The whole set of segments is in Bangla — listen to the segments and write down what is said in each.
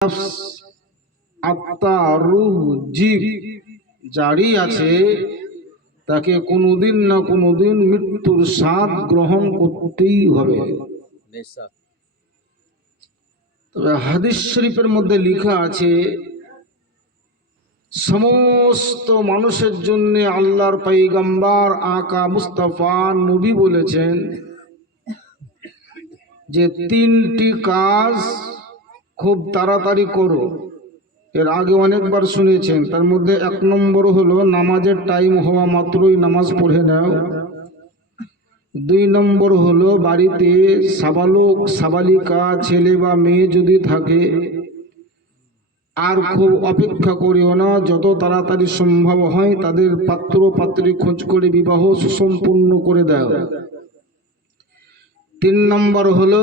আত্মা, রূহ, জীব যারই আছে তাকে কোনোদিন না কোনোদিন মৃত্যুর স্বাদ গ্রহণ করতেই হবে। তবে হাদিস শরীফের মধ্যে লেখা আছে, সমস্ত মানুষের জন্য আল্লাহর পয়গম্বর আকা মুস্তাফা নবী বলেছেন যে তিনটি কাজ খুব তাড়াতাড়ি করো। এর আগে অনেকবার শুনেছেন। তার মধ্যে এক নম্বর হলো নামাজের টাইম হওয়া মাত্রই নামাজ পড়ে নাও। দুই নম্বর হলো বাড়িতে সাবালক সাবালিকা ছেলে বা মেয়ে যদি থাকে আর খুব অপেক্ষা করিও না, যত তাড়াতাড়ি সম্ভব হয় তাদের পাত্র পাত্রী খোঁজ করে বিবাহ সুসম্পূর্ণ করে দাও। তিন নম্বর হলো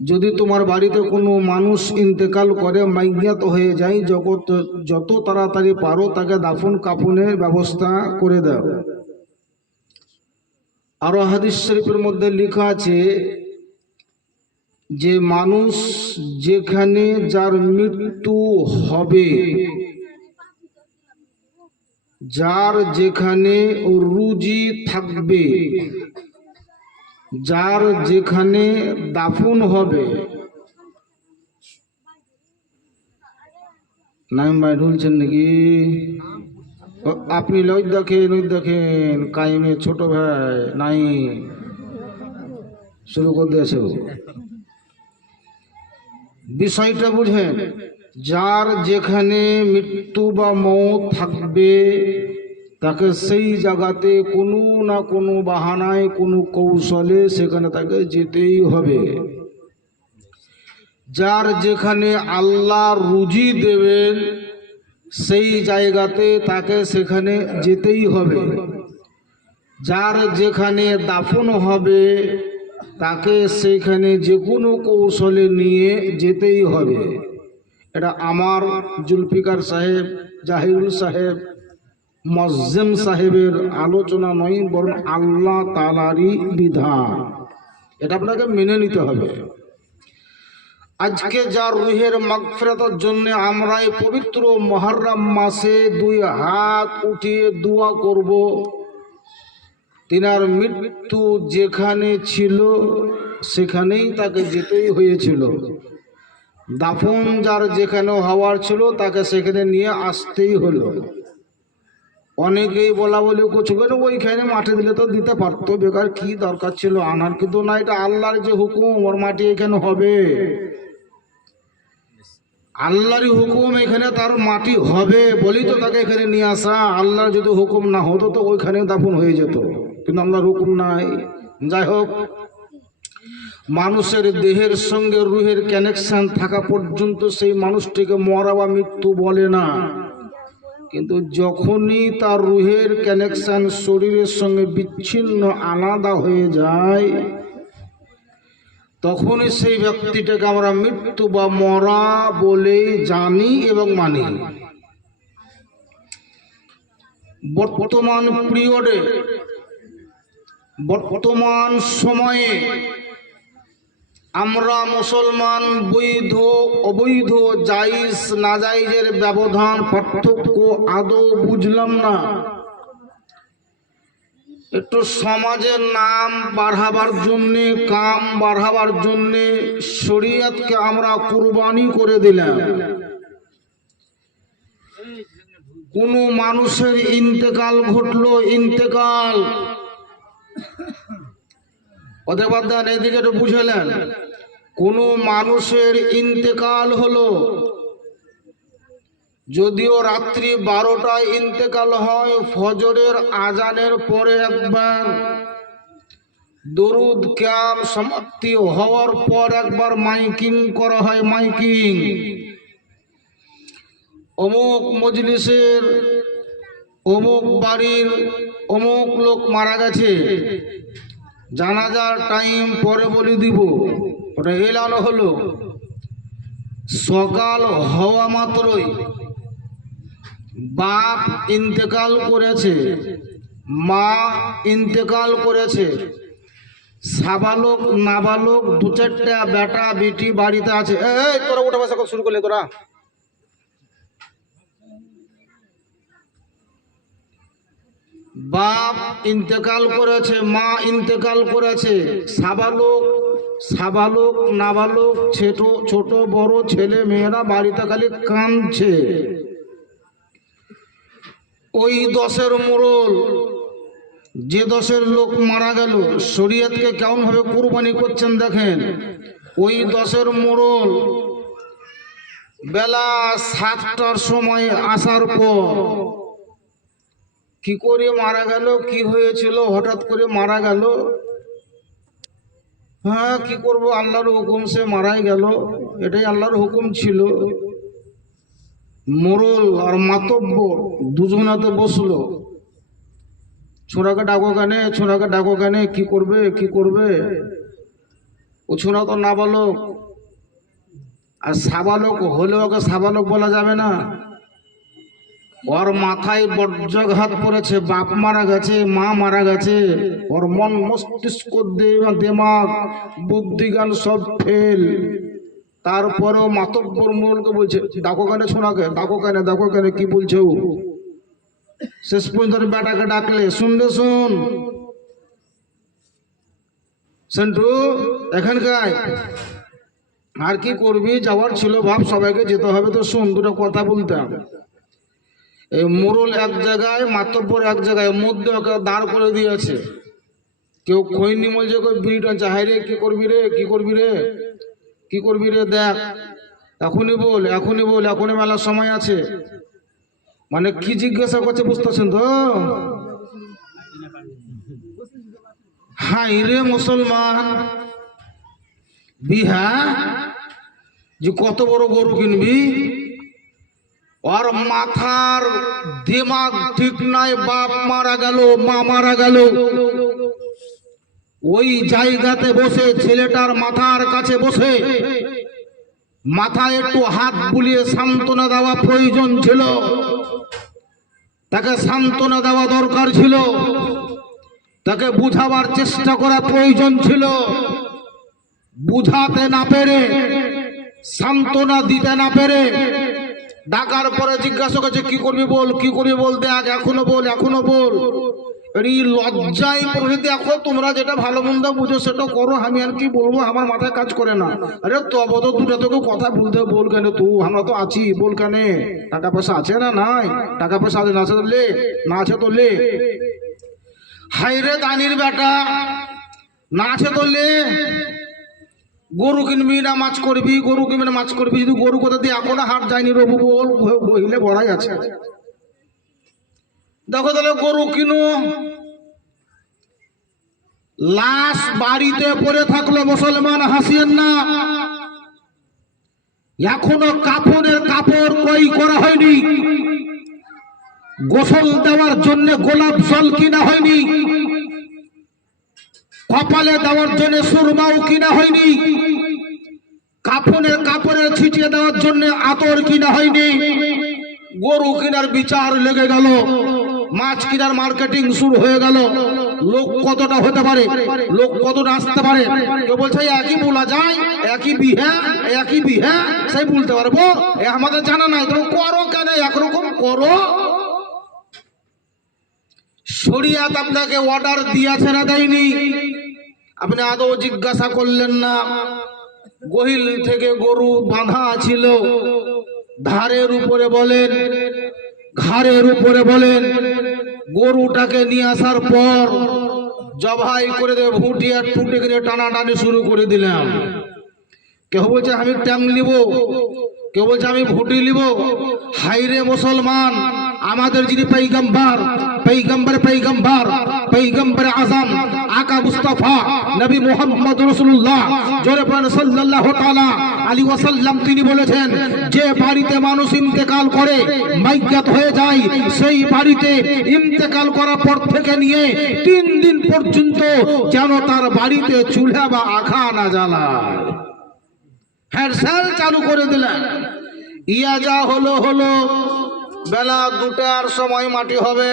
যদি তোমার বাড়িতে কোনো মানুষ ইন্তেকাল করে, মাইয়াত হয়ে যায়, যত তাড়াতাড়ি পারো তাকে দাফন কাফনের ব্যবস্থা করে দাও। আরো হাদিস শরীফের মধ্যে লেখা আছে যে মানুষ যেখানে যার মৃত্যু হবে, যার যেখানে রুজি থাকবে, যার যেখানে দাফন হবে, নাম ভাই ঢুলছেন নাকি? আপনি লই দেখেন কাইমে ছোট ভাই নাই শুরু করে দিয়েছে। বিষয়টা বুঝেন, যার যেখানে মৃত্যু বা মৌত থাকবে তাকে সেই জায়গাতে কোনো না কোনো বাহানায় কোনো কৌশলে সেখানে তাকে যেতেই হবে। যার যেখানে আল্লাহ রুজি দেবেন সেই জায়গাতে তাকে সেখানে যেতেই হবে। যার যেখানে দাফন হবে তাকে সেখানে যে কোনো কৌশলে নিয়ে যেতেই হবে। এটা আমার জুলফিকার সাহেব, জাহিরুল সাহেব, মজ্জেম সাহেবের আলোচনা নয়, বরং আল্লাহ তাআলারই বিধান। এটা আপনাকে মেনে নিতে হবে। আজকে যার রুহের মাগফিরাতের জন্য আমরা এই পবিত্র মুহররম মাসে দুই হাত উঠিয়ে দোয়া করব, তিনার মৃত্যু যেখানে ছিল সেখানেই তাকে যেতেই হয়েছিল। দাফন যার যেখানে হওয়ার ছিল তাকে সেখানে নিয়ে আসতেই হলো। অনেকেই বলা বলি করছে, ওইখানে মাটি দিলে তো দিতে পারতো, বেকার কি দরকার ছিল আনার। কিন্তু না, এটা আল্লাহর যে হুকুম, ওর মাটি এখানে হবে। আল্লাহরই হুকুম, এখানে তার মাটি হবে বলেই তো তাকে এখানে নিয়ে আসা। আল্লাহর যদি হুকুম না হতো তো ওইখানে দাফন হয়ে যেত, কিন্তু আল্লাহর হুকুম নাই। যাই হোক, মানুষের দেহের সঙ্গে রুহের কানেকশন থাকা পর্যন্ত সেই মানুষটিকে মরা বা মৃত্যু বলে না। কিন্তু যখনই তার রুহের কানেকশন শরীরের সঙ্গে বিচ্ছিন্ন আলাদা হয়ে যায় তখনই সেই ব্যক্তিটাকে আমরা মৃত্যু বা মরা বলে জানি এবং মানি। বর্তমান পিরিয়ডে, বর্তমান সময়ে আমরা মুসলমান বৈধ অবৈধ জায়েজ নাজায়েজের ব্যবধান পার্থক্য আদৌ বুঝলাম না। একটু সমাজের নাম বাড়াবার জন্যে, কাম বাড়াবার জন্যে শরীয়তকে আমরা কুরবানি করে দিলাম। কোনো মানুষের ইন্তেকাল ঘটলো, ইন্তেকাল ওদের বাদ দেন, এদিকে একটু বুঝলেন। কোনো মানুষের ইন্তেকাল হলো, যদিও রাত্রি 12টায় ইন্তেকাল হয়, ফজরের আজানের পরে একবার, দরুদ কিয়াম সমাপ্তি হওয়ার পর একবার মাইকিং করা হয়। মাইকিং, অমুক মজলিসের অমুক বাড়ির অমুক লোক মারা গেছে, জানাজার টাইম পরে বলে দিব, ওটা এলানো হলো। সকাল হওয়া মাত্রই বাপ ইন্তেকাল করেছে, মা ইন্তেকাল করেছে, সাবালক নাবালক দু চারটা বেটা বেটি বাড়িতে আছে। এই তোরা উঠা বসা শুরু করলে তোরা। বাপ ইন্তেকাল করেছে, মা ইন্তেকাল করেছে, সাবালক নাবালক ছোট ছোট বড় ছেলে মেয়েরা বাড়িতে খালি কাঁদছে। ওই দশের মোড়ল, যে দশের লোক মারা গেল, শরীয়তকে কেমন ভাবে কুরবানি করছেন দেখেন। ওই দশের মোড়ল বেলা 7টার সময় আসার পর কি করে মারা গেল, কি হয়েছিল, হঠাৎ করে মারা গেল। হ্যাঁ কি করব, আল্লাহর হুকুম, সে মারাই গেল, এটাই আল্লাহর হুকুম ছিল। মোড়ল আর মাতব্বর দুজনাতে বসলো। ছোড়াকে ডাকো কেনে, ছোড়াকে ডাকো কেনে, কি করবে কি করবে। ও ছোড়া তো নাবালক, আর সাবালক হলেও ওকে সাবালক বলা যাবে না। ওর মাথায় বজ্রাঘাত পড়েছে, বাপ মারা গেছে, মা মারা গেছে, ওর মন মস্তিষ্ক দিমাগ বুদ্ধিজ্ঞান সব ফেল। তারপরেও মাতব্বর মোড়লকে বলছে ডাকো কেনে, ছোড়াকে ডাকো কেনে, ডাকো কেনে, কি বলছো। শেষ পর্যন্ত বেটাকে ডাকলে, শুনলে শুন সেন্টু এখানকার আর কি করবি, যাওয়ার ছিল ভাব, সবাইকে যেতে হবে তো, শুন দুটো কথা বলতাম। এই মোড়ল এক জায়গায়, মাতব্বর এক জায়গায়, মধ্যে ওকে দাঁড় করে দিয়েছে। কেউ খৈনি বলছে, কেউ বিড়ি টানছে। হাই রে কি করবি রে, কি করবি রে, কি করবি রে, দেখ এখনই বল, এখনই বল, এখনই মেলার সময় আছে। মানে কি জিজ্ঞাসা করছে বুঝতেছেন তো। হাই রে মুসলমান, বিহা যে কত বড় গরু কিনবি, ওর মাথার দিমাগ ঠিক নাই, বাপ মারা গেল, মা মারা গেল। ওই জায়গাতে বসে, ছেলেটার মাথার কাছে বসে মাথায় একটু হাত বুলিয়ে সান্ত্বনা দেওয়া প্রয়োজন ছিল, তাকে সান্ত্বনা দেওয়া দরকার ছিল, তাকে বুঝাবার চেষ্টা করা প্রয়োজন ছিল। বুঝাতে না পেরে, সান্ত্বনা দিতে না পেরে, ডাকার পরে জিজ্ঞাসা করছে কি করবি বল, কি করবি বল, দেখ এখনো বল, এখনো বল। এই লজ্জায় পড়ে, দেখো তোমরা যেটা ভালো মন্দ বুঝো সেটা করো, আমি আর কি বলবো, আমার মাথায় কাজ করে না। আরে তবে তো দুটো তোকে কথা বলতে, বল কেন তুই, আমরা তো আছি, বল কেন। টাকা পয়সা আছে না নাই, টাকা পয়সা আছে, না আছে তো লে, না আছে তো লে। হাই রে দানির বেটা, না আছে তো লে। গরু কিনবি না মাছ করবি, গরু কিনবি না মাছ করবি, যদি গরু কোথা দিয়ে এখনো হাট যায়নি রবু বল, বইলে বড়াই আছে। দেখো তাহলে গরু কিনো। লাশ বাড়িতে পড়ে থাকলো, মুসলমান হাসিয়েন না, এখনো কাফনের কাপড় ক্রয় করা হয়নি, গোসল দেওয়ার জন্য গোলাপ জল কিনা হয়নি, কপালে দেওয়ার জন্য সুরমাও কিনা হয়নি, কাফনের কাপড়ে ছিটিয়ে দেওয়ার জন্য আতর কিনা হয়নি। গরু কেনার বিচার লেগে গেল, মাছ কেনার মার্কেটিং শুরু হয়ে গেল। লোক কতটা হতে পারে, লোক কতটা আসতে পারে। কেউ বলছে একই বলা যায়, একই বিহা, একই বিহা, সেই বলতে পারবো, আমাদের জানা নাই। তুমি করো কেন একরকম করো। শরিয়াত আপনাকে অর্ডার দিয়েছে না দেয়নি, আপনি আদৌ জিজ্ঞাসা করলেন না। গহিল থেকে গরু বাঁধা ছিল, ধারের উপরে বলেন, ঘাড়ের উপরে বলেন, গরুটাকে নিয়ে আসার পর জবাই করে দেবে, ভুটিয়া টুটে করে টানাটানি শুরু করে দিলাম। কেউ বলছে আমি ট্যাং নিব, কেউ বলছে আমি ভুটি নিব। হাইরে মুসলমান, আমাদের যিনি পয়গম্বর, পয়গম্বর পয়গম্বর পয়গম্বর আজম আকা মুস্তাফা নবী মুহাম্মদ রাসূলুল্লাহ জোরে বলেন সাল্লাল্লাহু তাআলা আলাইহি ওয়াসাল্লাম, তিনি বলেছেন যে বাড়িতে মানুষ ইন্তেকাল করে, মাইয়াত হয়ে যায়, সেই বাড়িতে ইন্তেকাল করার পর থেকে নিয়ে 3 দিন পর্যন্ত যেন তার বাড়িতে চুলা বা আখা না জ্বালায়। হ্যান্ডসেল চালু করে দিলেন। ইয়া যা হলো হলো, বেলা 2টার সময় মাটি হবে।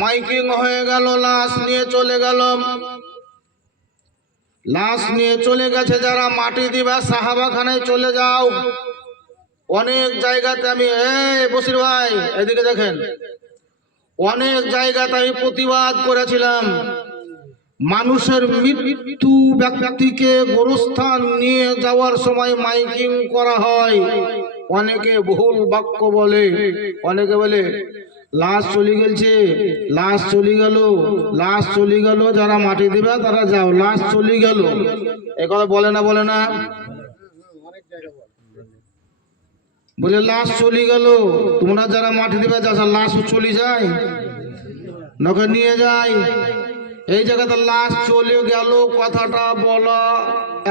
মাইকিং হয়ে গেল, লাশ নিয়ে চলে গেল। লাশ নিয়ে চলে গেছে, যারা মাটি দিবা সাহাবাখানায় চলে যাও। অনেক জায়গাতে আমি বসির ভাই এদিকে দেখেন, অনেক জায়গাতে আমি প্রতিবাদ করেছিলাম। মানুষের মৃত্যু ব্যক্তিকে গোরস্থান নিয়ে যাওয়ার সময় মাইকিং করা হয়। অনেকে ভুল বাক্য বলে, অনেকে বলে লাশ চলে গেছে, লাশ চলে গেল, লাশ চলে গেল, যারা মাটি দিবে তারা যাও, লাশ চলে গেল। এ কথা বলে না, বলে না? বলে লাশ চলে গেল, তোমরা যারা মাটি দিবে যা, লাশ চলে যায়, নকে নিয়ে যায়। এই জায়গাতে লাশ চলে গেল কথাটা বলা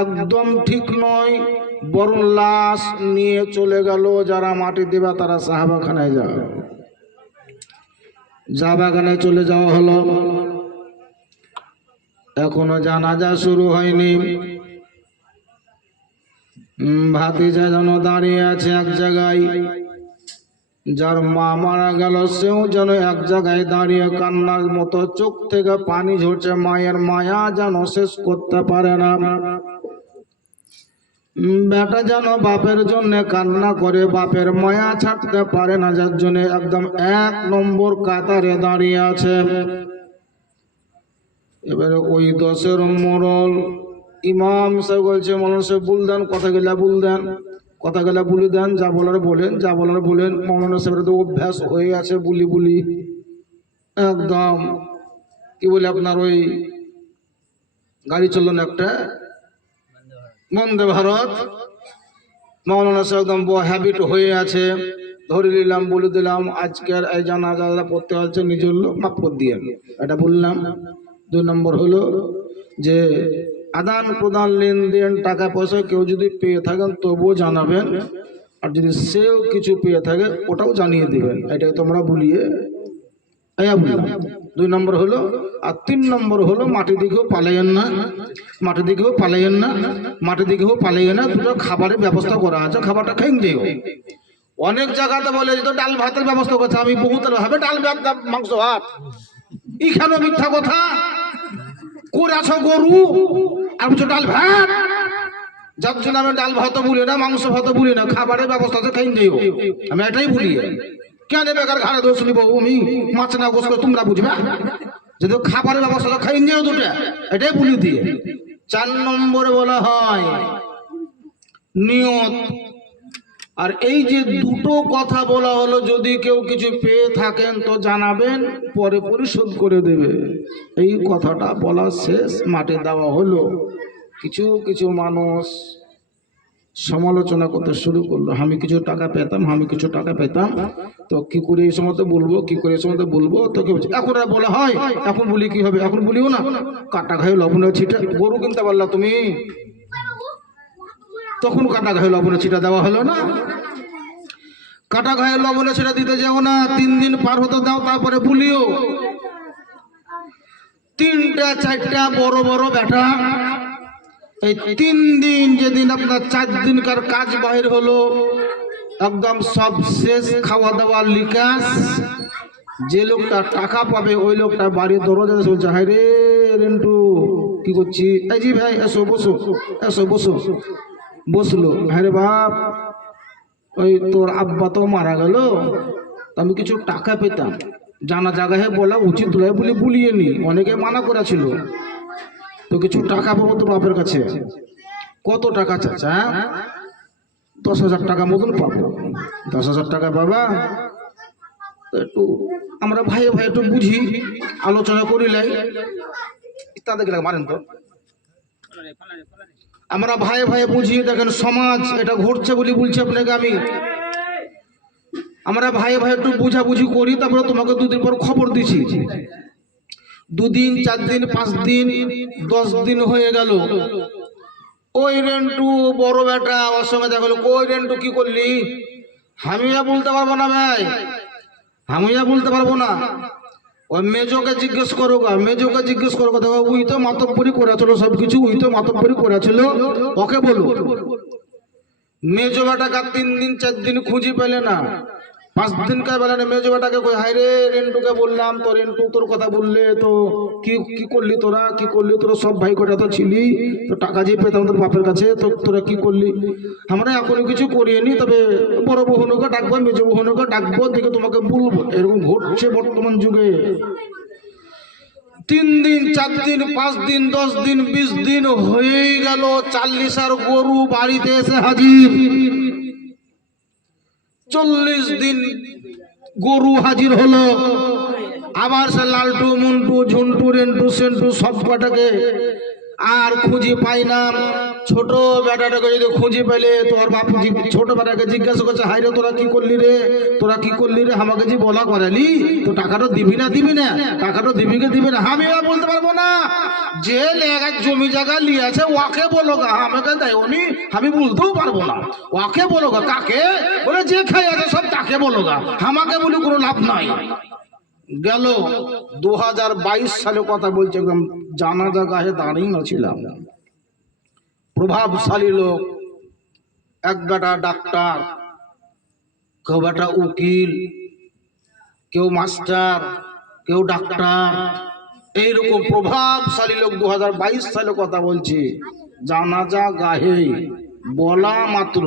একদম ঠিক নয়, বরং লাশ নিয়ে চলে গেল, যারা মাটি দিবে তারা সাহাবাখানায় যাও। সাহাবাখানায় চলে যাওয়া হলো। এখনো জানাজা শুরু হয়নি। ভাতিজা যেন দাঁড়িয়ে আছে এক জায়গায়, যার মা মারা গেল সেও যেন এক জায়গায় দাঁড়িয়ে কান্নার মতো চোখ থেকে পানি ঝরছে, মায়ের মায়া যেন শেষ করতে পারে না। বেটা যেন বাপের জন্য কান্না করে, বাপের মায়া ছাড়তে পারে না, যার জন্য একদম 1 নম্বর কাতারে দাঁড়িয়ে আছে। এবারে ওই 10-এর মোড়ল ইমাম সাহেব বলছে, মৌলানা সাহেব বল দেন, কথা গেলা বল দেন, কথা গেলা বলে দেন, যা বলার বলেন, যা বলার বলেন। মৌলানা সাহেবের তো অভ্যাস হয়ে আছে বুলি বুলি, একদম কি বলে আপনার ওই গাড়ি চললেন একটা বন্দে ভারত, মৌলানা সাহেব একদম হ্যাবিট হয়ে আছে। ধরে নিলাম, বলে দিলাম আজকের এই জানাজা পড়তে হচ্ছে, নিজের লোক মাফ করে দিয়ে, এটা বললাম। 2 নম্বর হলো যে আদান প্রদান, লেনদেন, টাকা পয়সা কেউ যদি পেয়ে থাকেন তবুও জানাবেন, আর যদি সেও কিছু পেয়ে থাকে ওটাও জানিয়ে দিবেন। এটাই তোমরা বলিয়ে বললাম। 2 নম্বর হলো। আর 3 নম্বর হলো মাটি দিকেও পালাইয়েন না, মাটি দিকেও পালাইয়েন না, মাটি দিকেও পালাইয়েন না। দুটো খাবারের ব্যবস্থা করা আছে, খাবারটা খেয়ে দিও। অনেক জায়গাতে বলে যে তো ডাল ভাতের ব্যবস্থা করছে, আমি বহুত হবে ডাল ভাত মাংস ভাত, এখানেও মিথ্যা কথা করেছ গরু আর বলছো ডাল ভাত। যার জন্য আমি ডাল ভাত বলি না, মাংস ভাত বলি না, খাবারের ব্যবস্থা আছে খেয়ে দিও, আমি এটাই বলি। কেন বেকার ঘাড়ে দোষ নিব আমি, মাছ না গোস তোমরা বুঝবে, যদি খাবারের ব্যবস্থা খাই দিও দুটা, এটাই বলি দিয়ে। 4 নম্বরে বলা হয় নিয়ত। আর এই যে দুটো কথা বলা হলো, যদি কেউ কিছু পেয়ে থাকেন তো জানাবেন, পরে পরিশোধ করে দেবে, এই কথাটা বলা শেষ, মাটি দেওয়া হলো। কিছু কিছু মানুষ সমালোচনা করতে শুরু করলো, আমি কিছু টাকা পেতাম, আমি কিছু টাকা পেতাম, তো কি করে এই সময় বলবো, কি করে এই সময় বলবো, তোকে এখন আর বলা হয়, এখন বলি কি হবে, এখন বলিও না। কাটা ঘায়ে লবণের ছিটা, গরু কিনতে পারলা তুমি, তখন কাটা ঘায়ে লবণের ছিটা দেওয়া হলো না। কাটা ঘায়ে লবণের ছিটা দিতে যাও না, 3 দিন পার হতে দাও, তারপরে বলিও। 3টা 4টা বড় বড় বেটা, এই 3 দিন যেদিন আপনার 4 দিনকার কাজ বাহির হলো, একদম সব শেষ, খাওয়া দাওয়া লিকাস। যে লোকটা টাকা পাবে ওই লোকটা বাড়ির দরজা বলছে, হাই রে রেন্টু কি করছি, এই জি ভাই এসো বসো, এসো বসো। বসলো, হ্যাঁ রে বাপ, ওই তোর আব্বা তো মারা গেল, আমি কিছু টাকা পেতাম, জানা জায়গায় বলা উচিত নয় বলে বলিয়ে নি, অনেকে মানা করেছিল, তো কিছু টাকা পাবো তোর বাপের কাছে। কত টাকা চাচা? 10,000 টাকা মতন পাবো। 10,000 টাকা বাবা, একটু আমরা ভাই ভাই একটু বুঝি, আলোচনা করিলাই তাদের মারেন তো, আমরা ভাই ভাই বুঝি। দেখেন সমাজ এটা ঘটছে বলে বলছি আপনাকে আমি, আমরা ভাই ভাই একটু বুঝাবুঝি করি, তারপরে তোমাকে 2 দিন পর খবর দিছি। 2 দিন 4 দিন 5 দিন 10 দিন হয়ে গেল, ওই রেন্টু বড় বেটা ওর সঙ্গে দেখা গেল, ওই রেন্টু কি করলি, আমিও বলতে পারবো না ভাই, আমিও বলতে পারবো না। ওই মেজোকে জিজ্ঞেস করো, মেজোকে জিজ্ঞেস করো, দেখো উই তো মাতব্বরি করেছিল, সবকিছু উই তো মাতব্বরি করেছিল, ওকে বলো। মেজো বেটাকে 3 দিন 4 দিন খুঁজি পেলে না, 5 দিন কা বেলা মেজো বেটাকে কই হাই রে রেন্টুকে বললাম তো রেন্টু তোর কথা বললে তো কি কি করলি তোরা সব ভাই কটা তো ছিলি তো টাকা যে পেতাম তোর বাপের কাছে তো তোরা কি করলি আমরা এখনো কিছু করিনি তবে বড় বহুনকে ডাকবো মেজো বহুনকে ডাকবো দেখে তোমাকে বলবো এরকম ঘটছে বর্তমান যুগে 3 দিন 4 দিন 5 দিন 10 দিন 20 দিন হয়ে গেল 40 আর গরু বাড়িতে এসে হাজির 40 দিন গরু হাজির হলো আবার সে লালটু মুন্টু ঝুন্টু রেন্টু সেন্টু সব কটাকে আর খুঁজে পাই না ছোট বেটাটাকে যদি খুঁজে পেলে তোর বাপ ছোট বেটাকে জিজ্ঞাসা করছে হাই রে তোরা কি করলি রে আমাকে যে বলা করালি তো টাকাটা দিবি না টাকাটা দিবি না আমি আর বলতে পারবো না যে জমি জায়গা নিয়ে আছে ওকে বলো গা আমাকে দেয় উনি আমি বলতেও পারবো না ওকে বলো গা কাকে বলে যে খাই আছে সব তাকে বলো গা আমাকে বলে কোনো লাভ নাই গেল 2022 সালে কথা বলছে একদম জানাজা গায়ে দাঁড়িয়ে ছিলাম প্রভাবশালী লোক এক বেটা ডাক্তার কেউ বেটা উকিল কেউ মাস্টার কেউ ডাক্তার এইরকম প্রভাবশালী লোক 2022 সালে কথা বলছি জানাজা গায়ে বলা মাত্র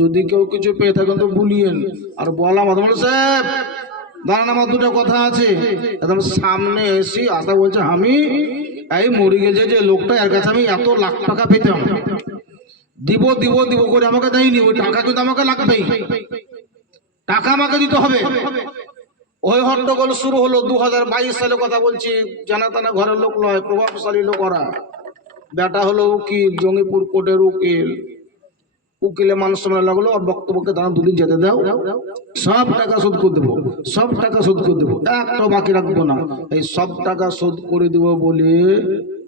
যদি কেউ কিছু পেয়ে থাকেন তো বলিয়েন আর বলা মাত্র সাহেব দাঁড়ান আমার দুটো কথা আছে একদম সামনে এসে আসা বলছে আমি এই মরে গেছে যে লোকটা এর কাছে আমি এত লাখ টাকা পেতাম দিব করে আমাকে দেয়নি ওই টাকা কিন্তু আমাকে লাগবেই টাকা আমাকে দিতে হবে ওই হট্টগোল শুরু হলো 2022 সালে কথা বলছি জানা তানা ঘরের লোক নয় প্রভাবশালী লোক ওরা বেটা হলো উকিল জঙ্গিপুর কোর্টের উকিলে মান সম্মান লাগলো আর বক্তব্যকে তারা 2 দিন যেতে দাও সব টাকা শোধ করে দেবো একটা বাকি রাখবো না এই সব টাকা শোধ করে দেবো বলে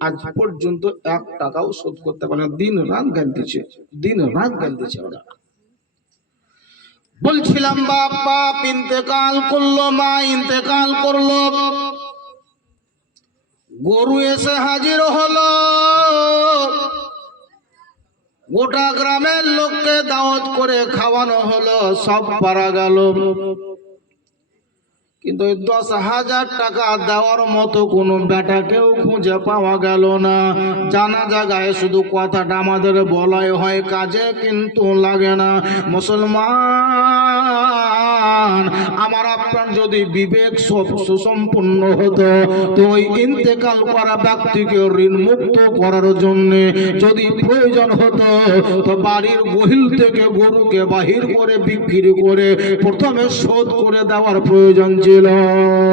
আজ পর্যন্ত 1 টাকাও শোধ করতে পারে না দিন রাত গাল দিচ্ছে ওরা বলছিলাম বাপ ইন্তেকাল করলো মা ইন্তেকাল করলো গরু এসে হাজির হলো গোটা গ্রামের লোককে দাওয়াত করে খাওয়ানো হলো সব পারা গেল কিন্তু 10,000 টাকা দেওয়ার মতো কোনো বেটাকেও খুঁজে পাওয়া গেল না জানা জায়গায় শুধু কথাটা আমাদের বলাই হয় কাজে কিন্তু লাগে না মুসলমান আমার আপনার যদি বিবেক সুসম্পন্ন হতো তো ওই ইন্তেকাল করা ব্যক্তিকে ঋণ মুক্ত করার জন্য যদি প্রয়োজন হতো তো বাড়ির গহিল থেকে গরুকে বাহির করে বিক্রি করে প্রথমে শোধ করে দেওয়ার প্রয়োজন ছিল